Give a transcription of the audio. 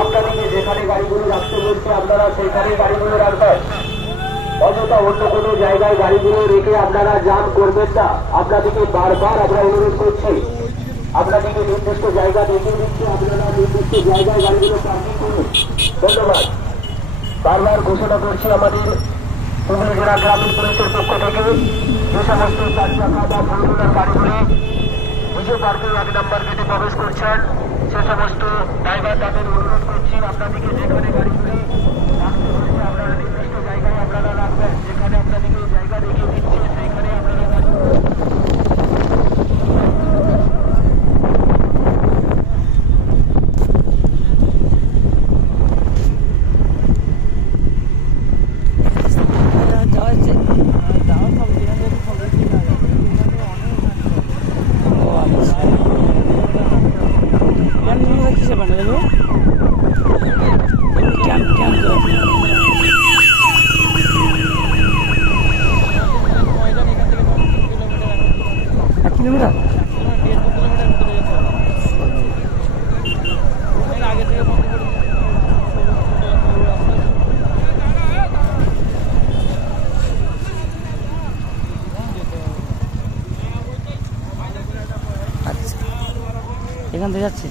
আপনাদেরকে যেখানে গাড়িগুলো রাখতে বলছে আপনারা সেখানে গাড়িগুলো রাখবেন। অযথা অন্য কোনো জায়গায় গাড়িগুলো রেখে আপনারা জাম করবেন না। আপনাদেরকে বারবার আমরা অনুরোধ করছি, আপনাদেরকে নির্দিষ্ট জায়গা দেখিয়ে দিচ্ছি, আপনারা নির্দিষ্ট জায়গায় গাড়িগুলো পার্কিং করুন। ধন্যবাদ। বারবার ঘোষণা করছি আমাদের হুগলি জেলা গ্রামীণ পুলিশের পক্ষ থেকে যে সমস্ত 4 চাকা বা 4 হুইলার গাড়িগুলি নিজে পার্কিং 1 নম্বর গেটে প্রবেশ করছেন সে সমস্ত ড্রাইভার তাদের অনুরোধ করছি, আপনাদেরকে যেখানে গাড়িগুলি রাখতে বলছে আপনারা নির্দিষ্ট জায়গায় আপনারা রাখবেন। যেখানে আপনাদেরকে জায়গা দেখিয়ে দিচ্ছে সেইখানে আপনারা এখান থেকে যাচ্ছে।